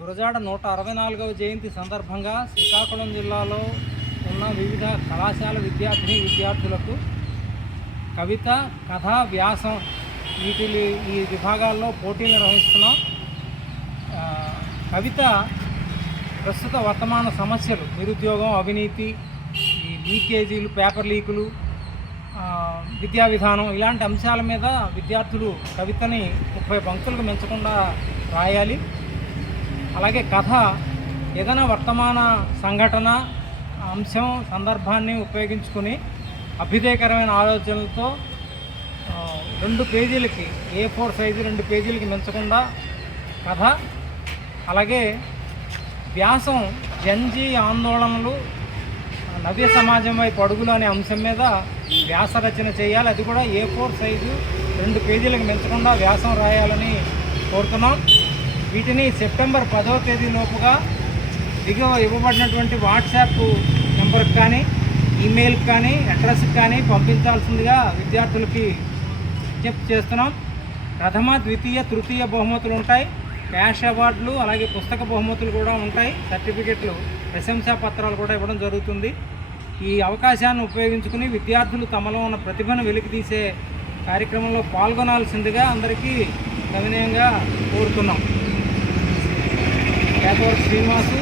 గురజాడ 164వ జయంతి సందర్భంగా శ్రీకాకుళం జిల్లాలో ఉన్న వివిధ కళాశాల విద్యార్థులకు కవిత, కథ, వ్యాసం ఈ విభాగాల్లో పోటీలు నిర్వహిస్తున్నాం. కవిత ప్రస్తుత వర్తమాన సమస్యలు, నిరుద్యోగం, అవినీతి, ఈ లీకేజీలు, పేపర్ లీకులు, విద్యా విధానం ఇలాంటి అంశాల మీద విద్యార్థులు కవితని 30 పంక్తులకు మించకుండా రాయాలి. అలాగే కథ ఏదైనా వర్తమాన సంఘటన, అంశం, సందర్భాన్ని ఉపయోగించుకుని అభ్యుదయకరమైన ఆలోచనలతో 2 పేజీలకి A4 సైజు 2 పేజీలకి మించకుండా కథ. అలాగే వ్యాసం జంజీ ఆందోళనలు, నవ్య సమాజం వైపు అడుగులు అనే అంశం మీద వ్యాస రచన చేయాలి. అది కూడా A4 సైజు 2 పేజీలకు మించకుండా వ్యాసం రాయాలని కోరుతున్నాం. వీటిని సెప్టెంబర్ 10వ తేదీలోపుగా దిగువ ఇవ్వబడినటువంటి వాట్సాప్ నెంబర్కి కానీ, ఈమెయిల్కి కానీ, అడ్రస్కి కానీ పంపించాల్సిందిగా విద్యార్థులకి విజ్ఞప్తి చేస్తున్నాం. ప్రథమ, ద్వితీయ, తృతీయ బహుమతులు ఉంటాయి. క్యాష్ అవార్డులు, అలాగే పుస్తక బహుమతులు కూడా ఉంటాయి. సర్టిఫికెట్లు, ప్రశంసా పత్రాలు కూడా ఇవ్వడం జరుగుతుంది. ఈ అవకాశాన్ని ఉపయోగించుకుని విద్యార్థులు తమలో ఉన్న ప్రతిభను వెలికితీసే కార్యక్రమంలో పాల్గొనాల్సిందిగా అందరికీ సవినయంగా కోరుతున్నాం. యాదవర్ శ్రీనివాసు,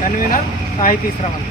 కన్వీనర్, సాహితీ శ్రవణ్.